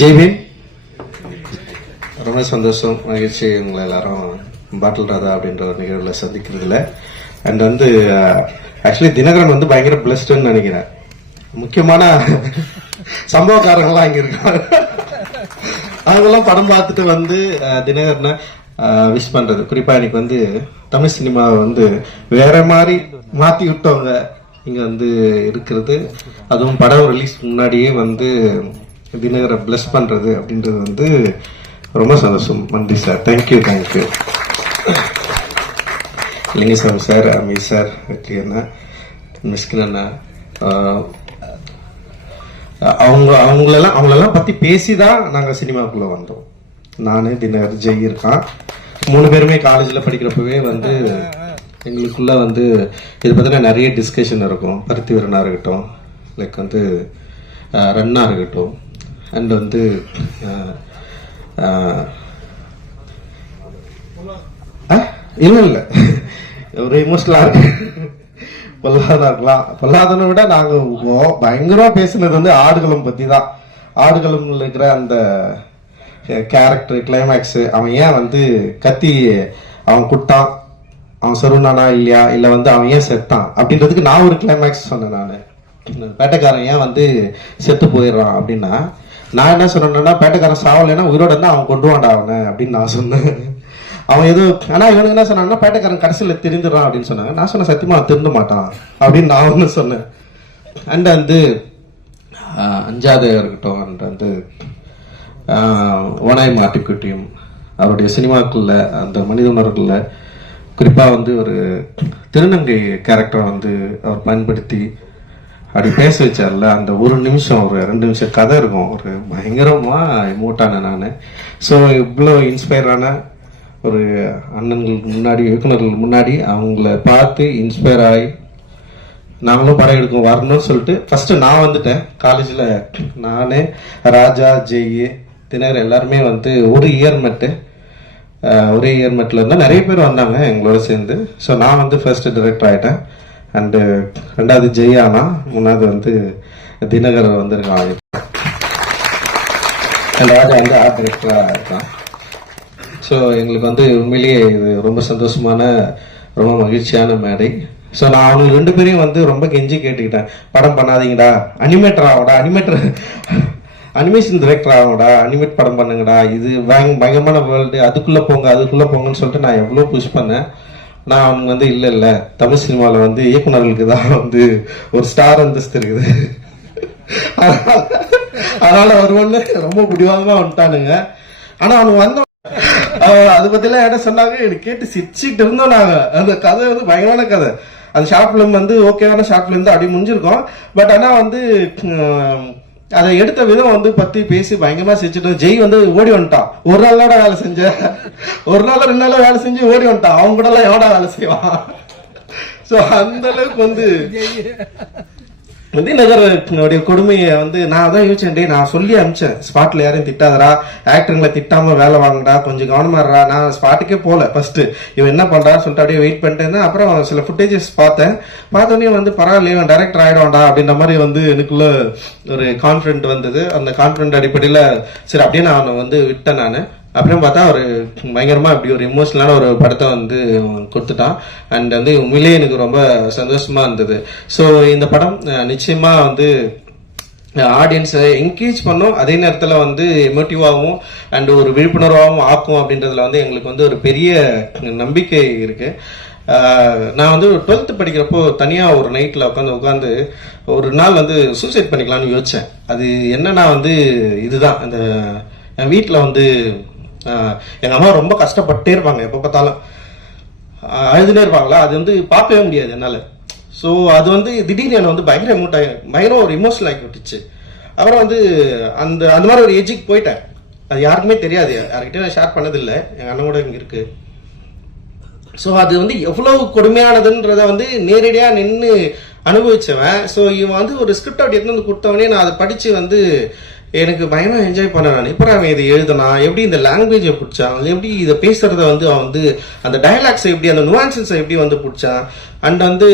ஜெய்பீம். ரொம்ப சந்தோஷம், மகிழ்ச்சி உங்களை எல்லாரும் பாட்டில் ராதா அப்படின்ற ஒரு நிகழ்வுல சந்திக்கிறதுல. அண்ட் வந்து ஆக்சுவலி தினகரன் வந்து பயங்கர பிளஸ்டுன்னு நினைக்கிறேன். முக்கியமான சம்பவக்காரங்களாம் இங்க இருக்காங்க. அவங்கெல்லாம் படம் பார்த்துட்டு வந்து தினகரனை விஷ் பண்றது. குறிப்பா எனக்கு வந்து தமிழ் சினிமாவை வந்து வேற மாதிரி மாத்தி விட்டவங்க இங்க வந்து இருக்கிறது, அதுவும் படம் ரிலீஸ் முன்னாடியே வந்து தினகரை பிளஸ் பண்றது அப்படின்றது வந்து ரொம்ப சந்தோஷம். நன்றி sir, thank you thank you. Lingusamy sir, Ameer sir, Vetri அண்ணா, மிஸ்கின் அண்ணா, அவங்களெல்லாம் பத்தி பேசிதான் நாங்க சினிமாக்குள்ள வந்தோம். நானு, தினகர், ஜெய் இருக்கான், 3 பேருமே காலேஜ்ல படிக்கிறப்பவே வந்து எங்களுக்குள்ள வந்து இதை பத்தின நிறைய டிஸ்கஷன் இருக்கும். பருத்தி வீரனா இருக்கட்டும், லைக் வந்து ரன்னா இருக்கட்டும், அண்ட் வந்து இல்ல ஒரு இமோஷனலா இருக்கு. பொல்லாதா இருக்கலாம். பொல்லாதனை விட நாங்க பயங்கரமா பேசுனது வந்து ஆடுகளம் பத்தி தான். ஆடுகளம்ல இருக்கிற அந்த கேரக்டர் கிளைமேக்ஸ், அவன் ஏன் வந்து கத்தி அவன் குட்டான், அவன் சொருனானா இல்லையா, இல்ல வந்து அவன் ஏன் செத்தான் அப்படின்றதுக்கு நான் ஒரு கிளைமேக்ஸ் சொன்னேன். நானு பேட்டைக்காரன் ஏன் வந்து செத்து போயிடுறான் அப்படின்னா, நான் என்ன சொன்னேன்னா, பேட்டைக்காரன் சாவலைன்னா உயிரோட இருந்தா அவன் கொண்டு வாண்டா அவனை அப்படின்னு நான் சொன்னேன். அவன் ஏதோ, ஆனா இவனுக்கு என்ன சொன்னான்னா, பேட்டைக்காரன் கடைசியில தெரிந்துடுறான் அப்படின்னு சொன்னாங்க. நான் சொன்ன சத்தியமா அவன் திருந்த மாட்டான் அப்படின்னு நான் ஒண்ணு சொன்னேன். அண்ட் வந்து 5வது இருக்கட்டும், அண்ட் வந்து ஓனாய் மாட்டுக்குட்டியும் அவருடைய சினிமாக்குள்ள அந்த மனித உணர்வுக்குள்ள குறிப்பா வந்து ஒரு திருநங்கை கேரக்டரை வந்து அவர் பயன்படுத்தி அப்படி பேச வச்சார்ல, அந்த 1 நிமிஷம் ஒரு 2 நிமிஷம் கதை இருக்கும், ஒரு பயங்கரமா எமோட்டான நானு. ஸோ இவ்வளோ இன்ஸ்பயரான ஒரு அண்ணன்களுக்கு முன்னாடி, இயக்குநர்களுக்கு முன்னாடி அவங்கள பார்த்து இன்ஸ்பயர் ஆகி நாங்களும் படம் எடுக்கும் வரணும்னு சொல்லிட்டு ஃபர்ஸ்ட் நான் வந்துட்டேன். காலேஜில் நானு, ராஜா, ஜெய், தினகர் எல்லாருமே வந்து ஒரே இயர்மெட்டில் இருந்தால் நிறைய பேர் வந்தாங்க எங்களோட சேர்ந்து. ஸோ நான் வந்து ஃபர்ஸ்ட் டைரக்டர் ஆகிட்டேன். அண்டு 2வது ஜெய் ஆனா, 3வது வந்து தினகர் வந்திருக்கான். ராஜா வந்து ஆர்ட் டைரக்டராக இருக்கான். ஸோ எங்களுக்கு வந்து உண்மையிலேயே இது ரொம்ப சந்தோஷமான, ரொம்ப மகிழ்ச்சியான மேடை. ஸோ நான் அவங்க 2 பேரையும் வந்து ரொம்ப கெஞ்சி கேட்டுக்கிட்டேன், படம் பண்ணாதீங்கடா, அனிமேட்டர் ஆகடா, அனிமேஷன் டைரக்டர் ஆகடா, அனிமேட் படம் பண்ணுங்கடா, இது பயங்கரமான வேர்ல்டு, அதுக்குள்ள போங்கன்னு சொல்லிட்டு நான் எவ்வளோ புஷ் பண்ணேன். நான் அவங்க வந்து இல்லை தமிழ் சினிமாவில் வந்து இயக்குநர்களுக்கு தான் வந்து ஒரு ஸ்டார் அந்தஸ்து இருக்குது, அதனால அவர் வந்து ரொம்ப பிடிவாதமா வந்துட்டானுங்க. ஆனா அவனுக்கு வந்த அதை பத்திலாம் என்ன சொன்னாங்க, எனக்கு கேட்டு சிரிச்சுட்டு இருந்தோம் நாங்க. அந்த கதை வந்து பயங்கரமான கதை. அந்த ஷார்ட் பிலிம் வந்து ஓகேவான ஷார்ட் பிலிம் தான், அப்படி முடிஞ்சிருக்கோம். பட் ஆனா வந்து அதை எடுத்த விதம் வந்து பத்தி பேசி பயங்கரமா சிரிச்சுட்டு, ஜெய் வந்து ஓடி வந்துட்டான். ஒரு நாளோட வேலை செஞ்ச, 1 நாள் 2 நாள் வேலை செஞ்சு ஓடி வந்துட்டான். அவங்க கூட எல்லாம் எவடா வேலை செய்வான். சோ அந்த அளவுக்கு வந்து தினகருடைய கொடுமையை வந்து நான் தான் யோசிச்சேன். நான் சொல்லி அனுப்பிச்சேன், ஸ்பாட்ல யாரையும் திட்டாதரா, ஆக்டருங்களை திட்டாம வேலை வாங்கடா, கொஞ்சம் கவனமா இருடா. நான் ஸ்பாட்டுக்கே போல, ஃபர்ஸ்ட் இவன் என்ன பண்றான்னு சொல்லிட்டு அப்படியே வெயிட் பண்ணிட்டேன். அப்புறம் சில ஃபுட்டேஜஸ் பார்த்தோன்னே வந்து பரவாயில்ல, இவன் டைரக்டர் ஆயிடுவான்டா அப்படின்ற மாதிரி வந்து எனக்குள்ள ஒரு கான்ஃபிடென்ட் வந்தது. அந்த கான்ஃபிடென்ட் அடிப்படையில சரி அப்படியே நான் வந்து விட்டேன். நான் அப்புறம் பார்த்தா ஒரு பயங்கரமா இப்படி ஒரு எமோஷனலான ஒரு படத்தை வந்து கொடுத்துட்டான். அண்ட் வந்து உண்மையிலேயே எனக்கு ரொம்ப சந்தோஷமா இருந்தது. ஸோ இந்த படம் நிச்சயமா வந்து ஆடியன்ஸை என்கேஜ் பண்ணும், அதே நேரத்தில் வந்து எமோட்டிவாகவும் அண்ட் ஒரு விழிப்புணர்வாகவும் ஆக்கும் அப்படின்றதுல வந்து எங்களுக்கு வந்து ஒரு பெரிய நம்பிக்கை இருக்கு. நான் வந்து 12th படிக்கிறப்போ தனியாக ஒரு நைட்டில் உட்காந்து ஒரு நாள் வந்து சூசைட் பண்ணிக்கலாம்னு யோசிச்சேன். அது என்னன்னா வந்து இதுதான், அந்த என் வீட்டில் வந்து எங்க அம்மா ரொம்ப கஷ்டப்பட்டே இருப்பாங்க, எப்போ பார்த்தாலும் அழுதுனே இருப்பாங்களா, அது வந்து பார்க்கவே முடியாது என்னால. ஸோ அது வந்து திடீர்னு என்னை வந்து பயங்கர ஒரு இமோஷனல் ஆக்கி விட்டுச்சு. அப்புறம் வந்து அந்த மாதிரி ஒரு ஏஜுக்கு போயிட்டேன். அது யாருக்குமே தெரியாது, யார்கிட்ட நான் ஷேர் பண்ணதில்லை, எங்க அண்ணன் கூட இங்க இருக்கு. ஸோ அது வந்து எவ்வளவு கொடுமையானதுன்றத வந்து நேரடியா நின்று அனுபவிச்சவன். ஸோ இவன் வந்து ஒரு ஸ்கிரிப்ட் அப்படி எடுத்து வந்து கொடுத்தவனே நான் அதை படிச்சு வந்து எனக்கு பயமா என்ஜாய் பண்ண. நான் இப்போ அவன் இதை எழுதுனா, எப்படி இந்த லாங்குவேஜை பிடிச்சான், எப்படி இதை பேசுறத வந்து அவன் வந்து அந்த டயலாக்ஸை எப்படி, அந்த நுவான்சஸை எப்படி வந்து பிடிச்சான். அண்ட் வந்து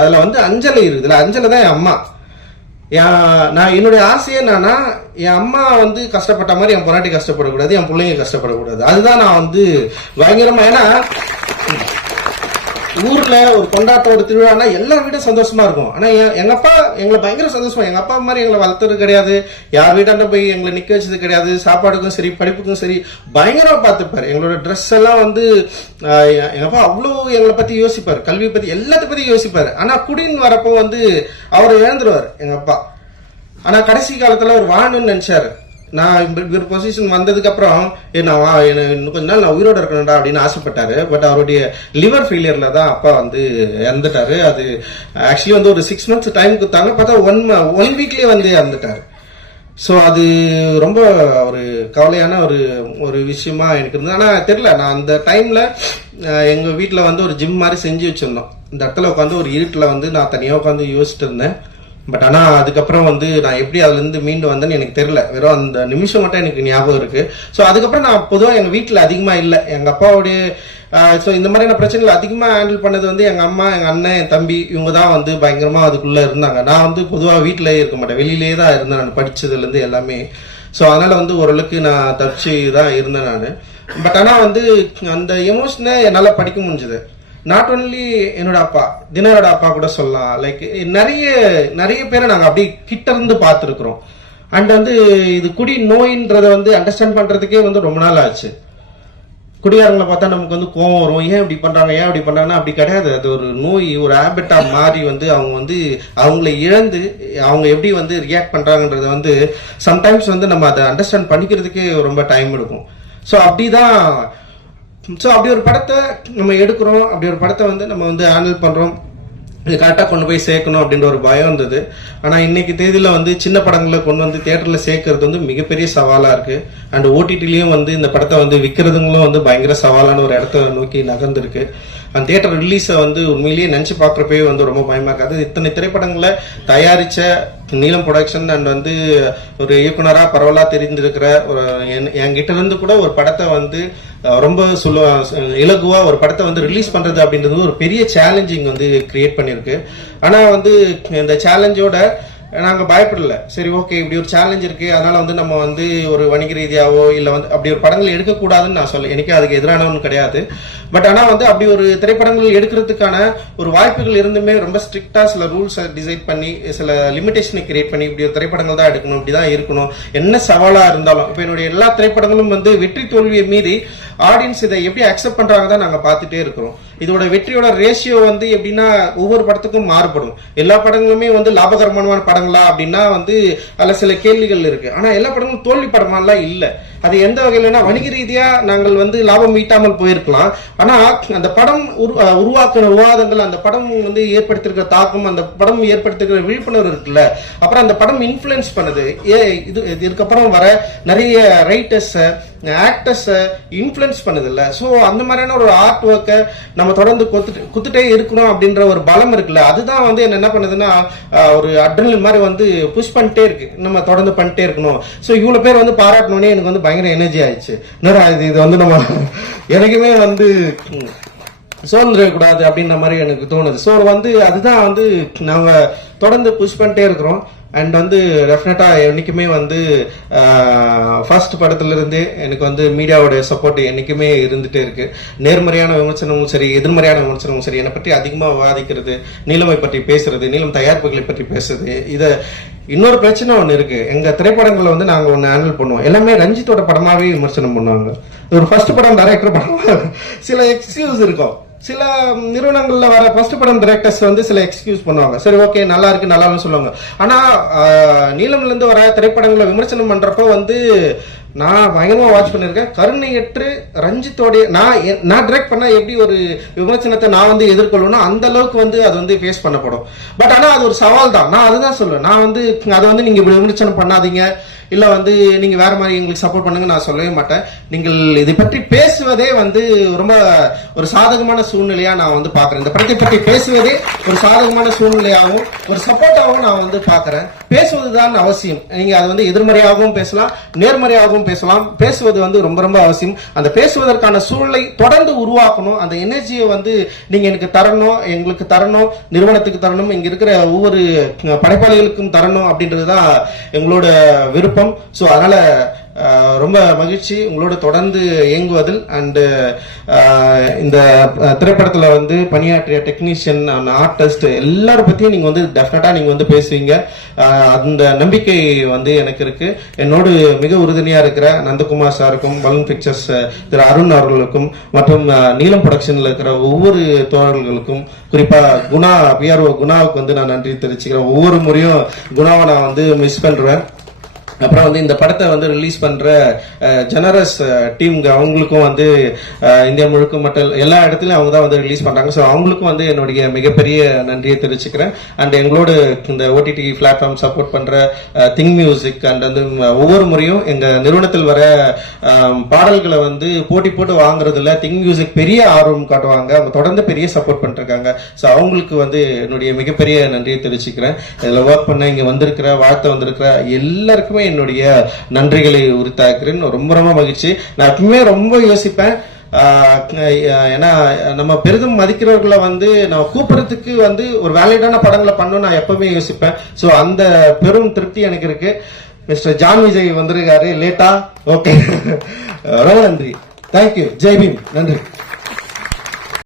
அதுல வந்து அஞ்சலை இருக்குதுல்ல, அஞ்சலை தான் என் அம்மா. நான் என்னுடைய ஆசையே என்னன்னா, என் அம்மா வந்து கஷ்டப்பட்ட மாதிரி என் பொண்டாட்டி கஷ்டப்படக்கூடாது, என் பிள்ளைங்க கஷ்டப்படக்கூடாது. அதுதான் நான் வந்து பயங்கரமா, ஏன்னா ஊர்ல ஒரு கொண்டாட்டம், ஒரு திருவிழானா எல்லா வீடும் சந்தோஷமா இருக்கும். ஆனா எங்க அப்பா எங்களை பயங்கர சந்தோஷமா, எங்க அப்பா மாதிரி எங்களை வளர்த்தது கிடையாது, யார் வீட்டாண்ட போய் எங்களை நிக்க வச்சது கிடையாது. சாப்பாடுக்கும் சரி படிப்புக்கும் சரி பயங்கரமா பார்த்துப்பாரு. எங்களோட ட்ரெஸ் எல்லாம் வந்து எங்க அப்பா அவ்வளவு எங்களை பத்தி யோசிப்பாரு, கல்வியை பத்தி எல்லாத்த பத்தி யோசிப்பாரு. ஆனா குடின்னு வரப்போ வந்து அவரை இழந்துருவாரு எங்க அப்பா. ஆனா கடைசி காலத்துல அவர் வாழணும்னு நினைச்சாரு. நான் இவர் பொசிஷன் வந்ததுக்கு அப்புறம் இன்னும் கொஞ்ச நாள் நான் உயிரோட இருக்கணும்டா அப்படின்னு ஆசைப்பட்டாரு. பட் அவருடைய லிவர் ஃபெயிலியர்ல தான் அப்பா வந்து இறந்துட்டாரு. அது ஆக்சுவலி வந்து ஒரு 6 months டைம் கொடுத்தாங்க, பார்த்தா ஒன் வீக்லயே வந்து இறந்துட்டாரு. ஸோ அது ரொம்ப ஒரு கவலையான ஒரு விஷயமா எனக்கு இருந்தது. ஆனால் தெரியல, நான் அந்த டைம்ல எங்க வீட்டில் வந்து ஒரு ஜிம் மாதிரி செஞ்சு வச்சிருந்தோம். இந்த இடத்துல உட்காந்து ஒரு இருட்டில் வந்து நான் தனியாக உட்காந்து யோசிச்சுட்டு இருந்தேன். பட் ஆனால் அதுக்கப்புறம் வந்து நான் எப்படி அதுலேருந்து மீண்டு வந்தேன்னு எனக்கு தெரியல. வெறும் அந்த நிமிஷம் மட்டும் எனக்கு ஞாபகம் இருக்கு. ஸோ அதுக்கப்புறம் நான் பொதுவாக எங்கள் வீட்டில் அதிகமாக இல்லை. எங்கள் அப்பாவுடைய ஸோ இந்த மாதிரியான பிரச்சனைகள் அதிகமாக ஹேண்டில் பண்ணது வந்து எங்கள் அம்மா, எங்கள் அண்ணன், என் தம்பி, இவங்க தான் வந்து பயங்கரமாக அதுக்குள்ளே இருந்தாங்க. நான் வந்து பொதுவாக வீட்டிலே இருக்க மாட்டேன், வெளியிலேயே தான் இருந்தேன் நான் படித்ததுலேருந்து எல்லாமே. ஸோ அதனால் வந்து ஓரளவுக்கு நான் தப்பிச்சு தான் இருந்தேன் நான். பட் ஆனால் வந்து அந்த எமோஷனை என்னால் படிக்க முடிஞ்சது. நாட் ஒன்லி என்னோட அப்பா, தினரோட அப்பா கூட சொல்லலாம். லைக் நிறைய பேரை நாங்கள் அப்படி கிட்ட இருந்து பார்த்துருக்குறோம். அண்ட் வந்து இது குடி நோயின்றதை வந்து அண்டர்ஸ்டாண்ட் பண்றதுக்கே வந்து ரொம்ப நாள் ஆச்சு. குடிகாரங்களை பார்த்தா நமக்கு வந்து கோவம் வரும், ஏன் இப்படி பண்றாங்கன்னா அப்படி கிடையாது. அது ஒரு நோய், ஒரு ஹேபிட்டா மாறி வந்து அவங்க வந்து அவங்கள இழந்து அவங்க எப்படி வந்து ரியாக்ட் பண்றாங்கன்றத வந்து சம்டைம்ஸ் வந்து நம்ம அதை அண்டர்ஸ்டாண்ட் பண்ணிக்கிறதுக்கே ரொம்ப டைம் எடுக்கும். ஸோ அப்படிதான். ஸோ அப்படி ஒரு படத்தை நம்ம எடுக்கிறோம், அப்படி ஒரு படத்தை வந்து நம்ம வந்து ஹேண்டில் பண்றோம், இது கரெக்டாக கொண்டு போய் சேர்க்கணும் அப்படின்ற ஒரு பயம் இருந்தது. ஆனால் இன்னைக்கு தேதியில வந்து சின்ன படங்களை கொண்டு வந்து தியேட்டர்ல சேர்க்கறது வந்து மிகப்பெரிய சவாலா இருக்கு. அண்ட் ஓடிடிலையும் வந்து இந்த படத்தை வந்து விற்கிறதுங்களும் வந்து பயங்கர சவாலான ஒரு இடத்த நோக்கி நகர்ந்துருக்கு. அந்த தியேட்டர் ரிலீஸை வந்து உண்மையிலேயே நினைச்சு பார்க்குறப்பே வந்து ரொம்ப பயமா இருக்காது. இத்தனை திரைப்படங்களை தயாரிச்ச நீலம் ப்ரொடக்ஷன் அண்ட் வந்து ஒரு இயக்குனரா பரவலா தெரிந்திருக்கிற ஒரு என்கிட்ட இருந்து கூட ஒரு படத்தை வந்து ரொம்ப இலகுவா ஒரு படத்தை வந்து ரிலீஸ் பண்றது அப்படின்றது ஒரு பெரிய சேலஞ்சிங் வந்து கிரியேட் பண்ணிருக்கு. ஆனா வந்து இந்த சேலஞ்சோட நாங்க பயப்படல. சரி, ஓகே, இப்படி ஒரு சேலஞ்ச் இருக்கு, அதனால வந்து நம்ம வந்து ஒரு வணிக ரீதியாவோ இல்ல வந்து அப்படி ஒரு படங்கள் எடுக்கக்கூடாதுன்னு நான் சொல்ல, எனக்கு அதுக்கு எதிரானவன் கிடையாது. பட் ஆனா வந்து அப்படி ஒரு திரைப்படங்கள் எடுக்கிறதுக்கான ஒரு வாய்ப்புகள் இருந்துமே ரொம்ப ஸ்ட்ரிக்டா சில ரூல்ஸ் டிசைட் பண்ணி சில லிமிடேஷனை கிரியேட் பண்ணி இப்படி ஒரு திரைப்படங்கள் தான் எடுக்கணும், இப்படிதான் இருக்கணும், என்ன சவாலா இருந்தாலும். இப்ப என்னுடைய எல்லா திரைப்படங்களும் வந்து வெற்றி தோல்வியை மீறி ஆடியன்ஸ் இதை எப்படி அக்செப்ட் பண்றாங்க தான் நாங்க பார்த்துட்டே இருக்கிறோம். இதோட வெற்றியோட ரேஷியோ வந்து எப்படின்னா ஒவ்வொரு படத்துக்கும் மாறுபடும். எல்லா படங்களுமே வந்து லாபகரமான படங்களா அப்படின்னா வந்து அதுல சில கேள்விகள் இருக்கு. ஆனா எல்லா படங்களும் தோல்வி படமாலாம் இல்ல. அது எந்த வகையிலனா வணிக ரீதியா நாங்கள் வந்து லாபம் ஈட்டாமல் போயிருக்கலாம். ஆனா அந்த படம் உருவாக்குற விவாதங்கள், அந்த படம் வந்து ஏற்படுத்திருக்கிற தாக்கம், அந்த படம் ஏற்படுத்திருக்கிற விழிப்புணர்வு இருக்குல்ல, அப்புறம் அந்த படம் இன்ஃபுளுன்ஸ் பண்ணுது. இதுக்கப்புறம் வர நிறைய ரைட்டர்ஸ், ஆக்டர்ஸ் இன்ஃபுளுன்ஸ் பண்ணுது இல்ல. சோ அந்த மாதிரியான ஒரு ஆர்ட் ஒர்க்கை நம்ம தொடர்ந்து குத்துட்டே இருக்கணும் அப்படின்ற ஒரு பலம் இருக்குல்ல, அதுதான் வந்து என்ன பண்ணுதுன்னா ஒரு அட்ரினல் மாதிரி வந்து புஷ் பண்ணிட்டே இருக்கு, நம்ம தொடர்ந்து பண்ணிட்டே இருக்கணும். சோ இவ்வளவு பேர் வந்து பாராட்டணும்னே எனக்கு வந்து பயங்கர எனர்ஜி ஆயிடுச்சு. இது வந்து நம்ம எனக்குமே வந்து சோர்ந்துட கூடாது அப்படின்ற மாதிரி எனக்கு தோணுது. ஸோ வந்து அதுதான் வந்து நாங்க தொடர்ந்து புஷ் பண்ணிட்டே இருக்கிறோம். அண்ட் வந்து டெஃபினட்டா என்னைக்குமே வந்து ஃபர்ஸ்ட் படத்துல இருந்து எனக்கு வந்து மீடியாவோட சப்போர்ட் என்னைக்குமே இருந்துட்டே இருக்கு. நேர்மறையான விமர்சனமும் சரி, எதிர்மறையான விமர்சனமும் சரி, என்னை பற்றி அதிகமா விவாதிக்கிறது, நீலமை பற்றி பேசுறது, நீலம் தயாரிப்புகளை பற்றி பேசுறது. இதை இன்னொரு பிரச்சனை ஒண்ணு இருக்கு, எங்க திரைப்படங்களை வந்து நாங்க ஒண்ணு ஹேண்டில் பண்ணுவோம், எல்லாமே ரஞ்சித்தோட படமாவே விமர்சனம் பண்ணுவாங்க. ஒரு ஃபர்ஸ்ட் படம் டைரக்டர் படம் சில எக்ஸ்கியூஸ் இருக்கும். சில நிறுவனங்கள்ல வர ஃபர்ஸ்ட் படம் டைரக்டர்ஸ் வந்து சில எக்ஸ்கியூஸ் பண்ணுவாங்க. சரி, ஓகே, நல்லா இருக்கு, நல்லா சொல்லுவாங்க. ஆனா நீலம்ல இருந்து வர திரைப்படங்களை விமர்சனம் பண்றப்போ வந்து நான் பயங்கரமா வாட்ச் பண்ணிருக்கேன். கருணையற்று ரஞ்சித்தோடைய நான் டைரக்ட் பண்ணா எப்படி ஒரு விமர்சனத்தை நான் வந்து எதிர்கொள்ளணும், அந்த அளவுக்கு வந்து அது வந்து ஃபேஸ் பண்ணப்படும். பட் ஆனா அது ஒரு சவால் தான். நான் அதுதான் சொல்லுவேன். நான் வந்து அதை வந்து நீங்க விமர்சனம் பண்ணாதீங்க, இல்ல வந்து நீங்க வேற மாதிரி எங்களுக்கு சப்போர்ட் பண்ணுங்க நான் சொல்லவே மாட்டேன். நீங்கள் இதை பற்றி பேசுவதே வந்து ரொம்ப ஒரு சாதகமான சூழ்நிலையா நான் வந்து பாக்குறேன். இந்த படத்தை பற்றி பேசுவதே ஒரு சாதகமான சூழ்நிலையாகவும் ஒரு சப்போர்ட்டாகவும் நான் வந்து பாக்குறேன். பேசுவதுதான் அவசியம். நீங்க அது வந்து எதிர்மறையாகவும் பேசலாம், நேர்மறையாகவும் பேசலாம். பேசுவது வந்து ரொம்ப ரொம்ப அவசியம். அந்த பேசுவதற்கான சூழலை தொடர்ந்து உருவாக்கணும். அந்த எனர்ஜியை வந்து நீங்க எனக்கு தரணும், எங்களுக்கு தரணும், நிறுவனத்துக்கு தரணும், இங்க இருக்கிற ஒவ்வொரு படைப்பாளிகளுக்கும் தரணும் அப்படின்றதுதான் எங்களோட விருப்பம். விருப்பம். ஸோ அதனால ரொம்ப மகிழ்ச்சி உங்களோட தொடர்ந்து இயங்குவதில். அண்டு இந்த திரைப்படத்துல வந்து பணியாற்றிய டெக்னீஷியன், ஆர்டிஸ்ட் எல்லாரும் பத்தியும் நீங்க வந்து டெஃபினட்டா நீங்க வந்து பேசுவீங்க. அந்த நம்பிக்கை வந்து எனக்கு இருக்கு. என்னோடு மிக உறுதுணையா இருக்கிற நந்தகுமார் சாருக்கும், பலூன் பிக்சர்ஸ் திரு அருண் அவர்களுக்கும், மற்றும் நீலம் ப்ரொடக்ஷன்ல இருக்கிற ஒவ்வொரு தோழர்களுக்கும், குறிப்பா குணா பிஆர்ஓ குணாவுக்கு வந்து நான் நன்றி தெரிவிச்சுக்கிறேன். ஒவ்வொரு முறையும் குணாவை நான் வந்து மிஸ் பண்றேன். அப்புறம் வந்து இந்த படத்தை வந்து ரிலீஸ் பண்ற ஜெனரஸ் டீம், அவங்களுக்கும் வந்து இந்தியா முழுக்க மட்டும் எல்லா இடத்துலயும் அவங்க தான் வந்து ரிலீஸ் பண்றாங்க. ஸோ அவங்களுக்கும் வந்து என்னுடைய மிகப்பெரிய நன்றியை தெரிவிச்சுக்கிறேன். அண்ட் எங்களோட இந்த ஓடிடி பிளாட்ஃபார்ம் சப்போர்ட் பண்ற திங் மியூசிக், அண்ட் வந்து ஒவ்வொரு முறையும் எங்க நிறுவனத்தில் வர பாடல்களை வந்து போட்டி போட்டு வாங்குறதுல திங் மியூசிக் பெரிய ஆர்வம் காட்டுவாங்க. அவங்க தொடர்ந்து பெரிய சப்போர்ட் பண்ணிருக்காங்க. ஸோ அவங்களுக்கு வந்து என்னுடைய மிகப்பெரிய நன்றியை தெரிவிச்சுக்கிறேன். இதுல ஒர்க் பண்ண இங்க வந்திருக்கிற வாழ்த்த வந்திருக்கிற எல்லாருக்குமே என்னுடைய நன்றிகளை உரித்தாக்குறேன். ரொம்ப ரொம்ப மகிழ்ச்சி. நான் எப்பவுமே ரொம்ப யோசிப்பேன், ஏன்னா நம்ம பெரிதும் மதிக்கிறவர்களை வந்து நம்ம கூப்பிடுறதுக்கு வந்து ஒரு வேலிடான படங்களை பண்ணணும் நான் எப்பவுமே யோசிப்பேன். ஸோ அந்த பெரும் திருப்தி எனக்கு இருக்கு. மிஸ்டர் ஜான் விஜய் வந்திருக்காரு லேட்டா. ஓகே, ரொம்ப நன்றி. தேங்க்யூ. ஜெய் பீம். நன்றி.